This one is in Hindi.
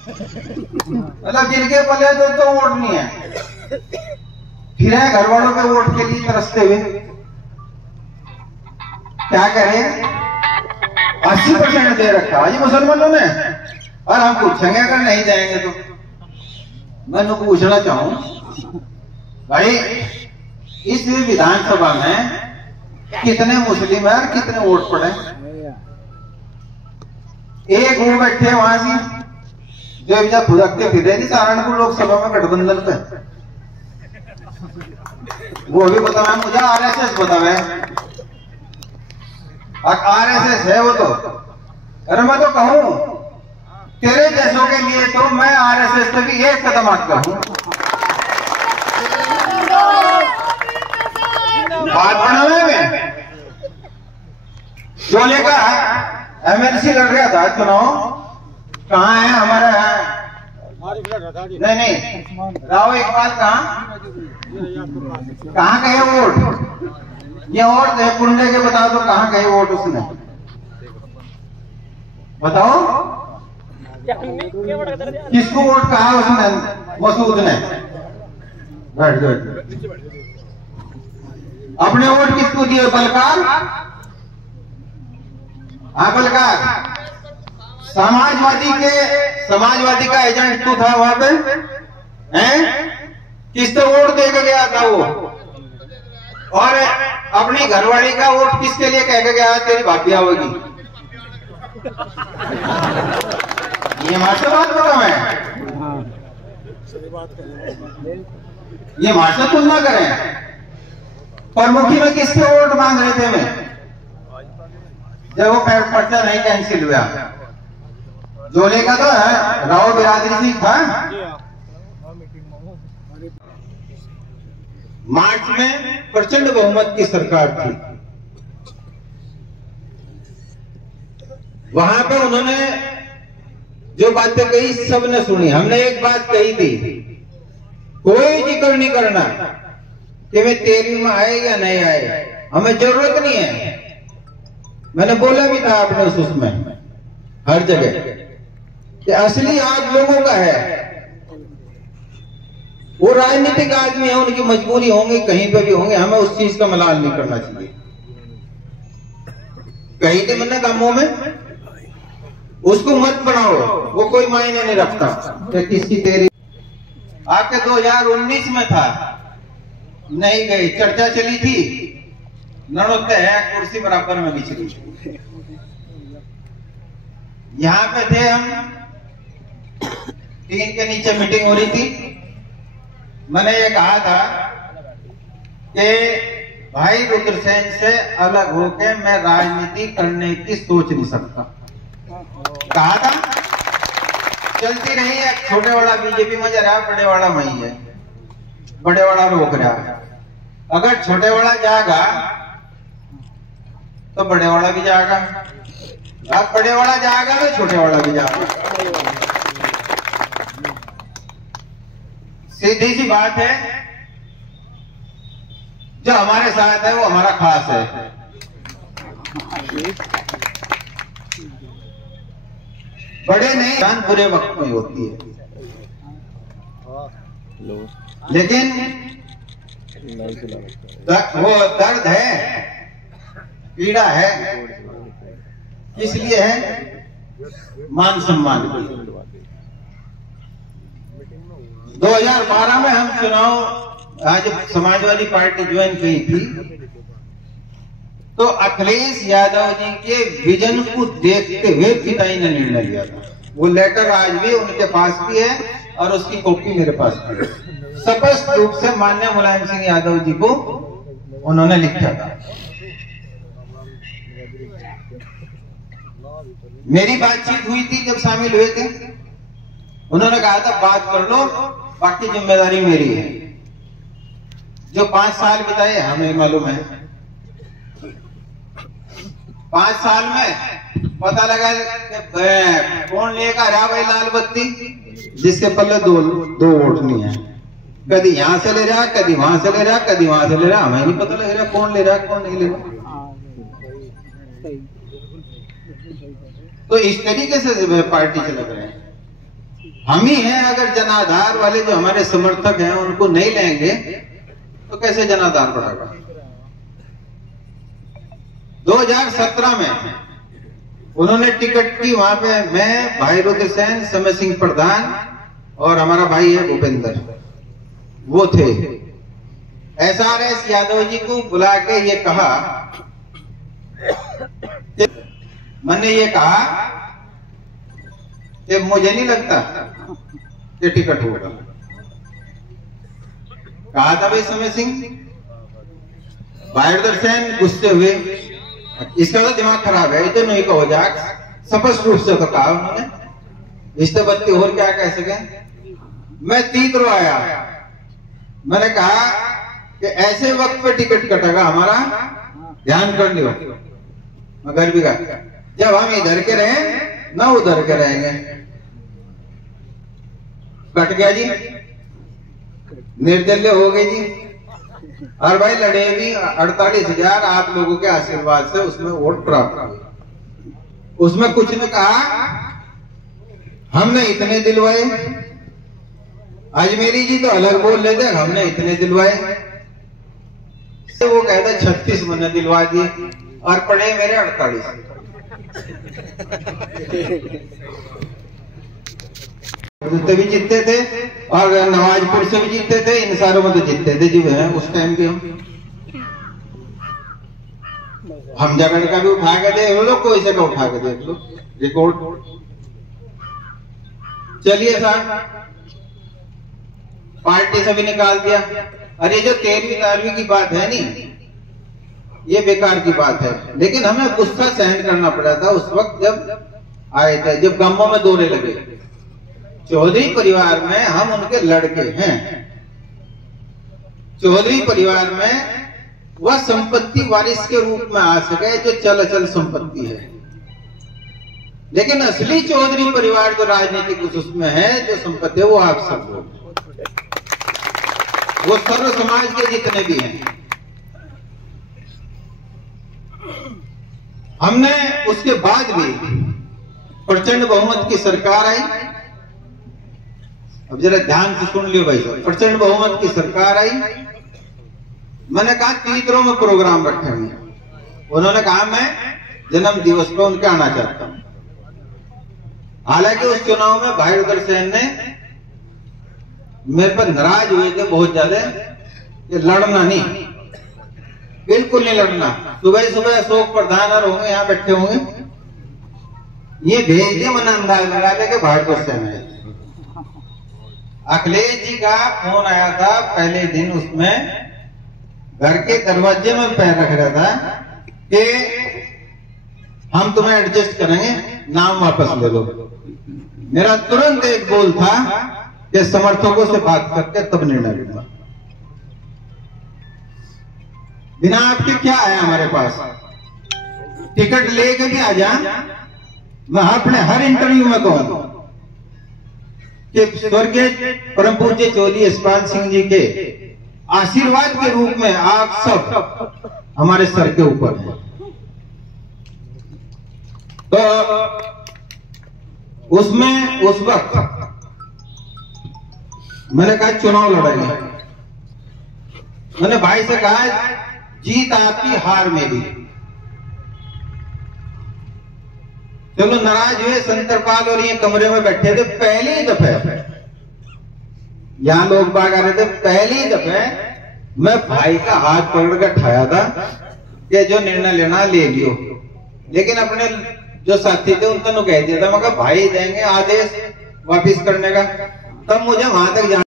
मतलब जिनके पले तो वोट नहीं है, फिर है घर वालों के वोट के लिए तरसते हुए। क्या करें, 80% दे रखा है मुसलमानों ने, और हम पूछेंगे अगर नहीं जाएंगे तो। मैं पूछना चाहूं भाई, इस विधानसभा में कितने मुस्लिम है और कितने वोट पड़े? एक वो बैठे वहां से जो जब फुदकते फिर रहे थी सहारनपुर लोकसभा में गठबंधन पे, वो भी बताओ मुझे, आरएसएस बतावे, आरएसएस है वो तो। अरे मैं तो कहूं तेरे जैसों के लिए तो मैं आरएसएस से भी एक कदम आगे हूं। बात बनावे में जो लेकर एमएलसी लड़ रहा था चुनाव, कहाँ है हमारा? नहीं राव इकबाल कहाँ गए वोट? ये और कुंडे के बताओ तो कहाँ गए वोट उसने? बताओ किसको वोट कहा उसने? मसूद ने। बैठ अपने वोट किसको दिए? बलकार। हाँ बलकार, समाजवादी का एजेंट तू था वहां पे, हैं? किसको वोट देकर गया था वो? और अपनी घरवाली का वोट किसके लिए कह के गया? तेरी भाभी होगी। ये मार से बात बताओ, ये मार से तुलना करें। प्रमुखी में किसके वोट मांग रहे थे मैं जब वो पर्चा नहीं कैंसिल हुआ? जोले का तो है राव बिरादरी सिंह था। मार्च में प्रचंड बहुमत की सरकार थी, वहां पे उन्होंने जो बातें कही सबने सुनी। हमने एक बात कही थी, कोई जिक्र नहीं करना कि वे तेरी में आए या नहीं आए, हमें जरूरत नहीं है। मैंने बोला भी था आपने उसमें हर जगह कि असली आप लोगों का है। वो राजनीतिक आदमी है, उनकी मजबूरी होंगी, कहीं पे भी होंगे, हमें उस चीज का मलाल नहीं करना चाहिए। कहीं थे मैंने कामों में, उसको मत बनाओ, वो कोई मायने नहीं रखता कि किसकी तेरी। आपके 2019 में था, नहीं गई, चर्चा चली थी, नड़ोते है कुर्सी बराबर में बिछड़ी। यहां पे थे हम, टीन के नीचे मीटिंग हो रही थी। मैंने ये कहा था कि भाई रुद्रसेन से अलग होके मैं राजनीति करने की सोच नहीं सकता। कहा था, चलती रही है। छोटे वाला बीजेपी में जा रहा, बड़े वाला वही है, बड़े वाला रोक रहा है। अगर छोटे वाला जाएगा तो बड़े वाला भी जाएगा, अब बड़े वाला जाएगा तो छोटे वाला भी जाएगा। सीधी सी बात है, जो हमारे साथ है वो हमारा खास है। बड़े नहीं, जान बुरे वक्त में होती है, लेकिन वो दर्द है, पीड़ा है, किस लिए है? मान सम्मान के लिए। 2012 में हम चुनाव, आज समाजवादी पार्टी ज्वाइन की थी, तो अखिलेश यादव जी के विजन को देखते हुए पिताई ने निर्णय लिया था। वो लेटर आज भी उनके पास भी है और उसकी कॉपी मेरे पास भी है। स्पष्ट रूप से माननीय मुलायम सिंह यादव जी को उन्होंने लिखा था। मेरी बातचीत हुई थी जब शामिल हुए थे, उन्होंने कहा था बात कर लो, बाकी जिम्मेदारी मेरी है। जो 5 साल बिताए हमें मालूम है, 5 साल में पता लगा कि कौन लेकर आ भाई लाल बत्ती, जिसके पल्ले दो वोट नहीं है। कभी यहां से ले रहा, कभी वहां से ले रहा, कभी वहां से ले रहा, हमें नहीं पता लग रहा कौन ले रहा कौन नहीं ले रहा। तो इस तरीके से पार्टी चल रहे हैं। हम ही हैं, अगर जनाधार वाले जो हमारे समर्थक हैं उनको नहीं लेंगे तो कैसे जनाधार बढ़ेगा। 2017 में उन्होंने टिकट की, वहां पे मैं, भाई रुद्रसेन, समय सिंह प्रधान और हमारा भाई है भूपेंद्र, वो थे। SRS यादव जी को बुला के ये कहा, मैंने ये कहा कि मुझे नहीं लगता कि टिकट होगा। कहा था भाई समय सिंह। भाई रुद्रसेन गुस्से हुए, इसका तो दिमाग खराब है, इतने नहीं कहो जा, स्पष्ट रूप से तो कहा उन्होंने, इससे बत्ती और क्या कह सके। मैं तीतर आया, मैंने कहा कि ऐसे वक्त पे टिकट कटेगा हमारा, ध्यान कर लियो। मैं घर भी गया, जब हम इधर के रहे ना उधर के रहेंगे। कट गया जी, निर्दलीय हो गई जी। और भाई लड़े भी 48,000 आप लोगों के आशीर्वाद से उसमें वोट प्राप्त हुए। उसमें कुछ ने कहा हमने इतने दिलवाए, अजमेरी जी तो अलग बोल लेते, हमने इतने दिलवाए। तो वो कहता 36 मैंने दिलवा दिए और पड़े मेरे 48। भी जीतते थे और नवाजपुर से भी जीतते थे, इन सारों में तो जीतते थे जी है उस टाइम के। हम जगह का भी उठा के देख लो, कोई से का उठा के देख लो रिकॉर्ड। चलिए साहब, पार्टी से भी निकाल दिया। अरे जो 13वीं 12वीं की बात है नहीं, ये बेकार की बात है, लेकिन हमें गुस्सा सहन करना पड़ा था उस वक्त जब आए थे, जब गांवों में दौरे लगे। चौधरी परिवार में हम उनके लड़के हैं। चौधरी परिवार में वह संपत्ति वारिस के रूप में आ सके जो चल अचल संपत्ति है, लेकिन असली चौधरी परिवार जो राजनीतिक उसमें है, जो संपत्ति है, वो आप सब लोग, वो सर्व समाज के जितने भी हैं। हमने उसके बाद भी प्रचंड बहुमत की सरकार आई। अब जरा ध्यान से सुन लियो भाई, प्रचंड बहुमत की सरकार आई। मैंने कहा तीतरों में प्रोग्राम रखेंगे। उन्होंने कहा मैं जन्म दिवस पर उनके आना चाहता हूं। हालांकि उस चुनाव में भाई रुद्रसेन ने मेरे पर नाराज हुए थे बहुत ज्यादा, कि लड़ना नहीं, बिल्कुल नहीं लड़ना। सुबह सुबह अशोक प्रधान और होंगे यहाँ बैठे होंगे, ये भेज दिया, मैंने अंदाज लगा लिया कि भाई रुद्रसेन है। अखिलेश जी का फोन आया था पहले दिन, उसमें घर के दरवाजे में पैर रख रहा था कि हम तुम्हें एडजस्ट करेंगे, नाम वापस ले लो। मेरा तुरंत एक बोल था कि समर्थकों से बात करके तब निर्णय लूंगा। बिना आपके क्या आया हमारे पास, टिकट लेके भी आ जा। मैं अपने हर इंटरव्यू में कहूंगा कि स्वर्गीय परम पूज्य चौधरी यशपाल सिंह जी के आशीर्वाद के रूप में आप सब हमारे सर के ऊपर हैं। तो उसमें उस वक्त मैंने कहा चुनाव लड़ेंगे। मैंने भाई से कहा जीत आपकी हार मेरी। चलो नाराज हुए, शंकरपाल और ये कमरे में बैठे थे पहली दफे, यहां लोग बाग आ रहे थे, पहली दफे मैं भाई का हाथ पकड़ कर ठाया था कि जो निर्णय लेना ले लियो। लेकिन अपने जो साथी थे उनको कह दिया था, मैं कहा भाई देंगे आदेश वापिस करने का, तब मुझे वहां तक जाना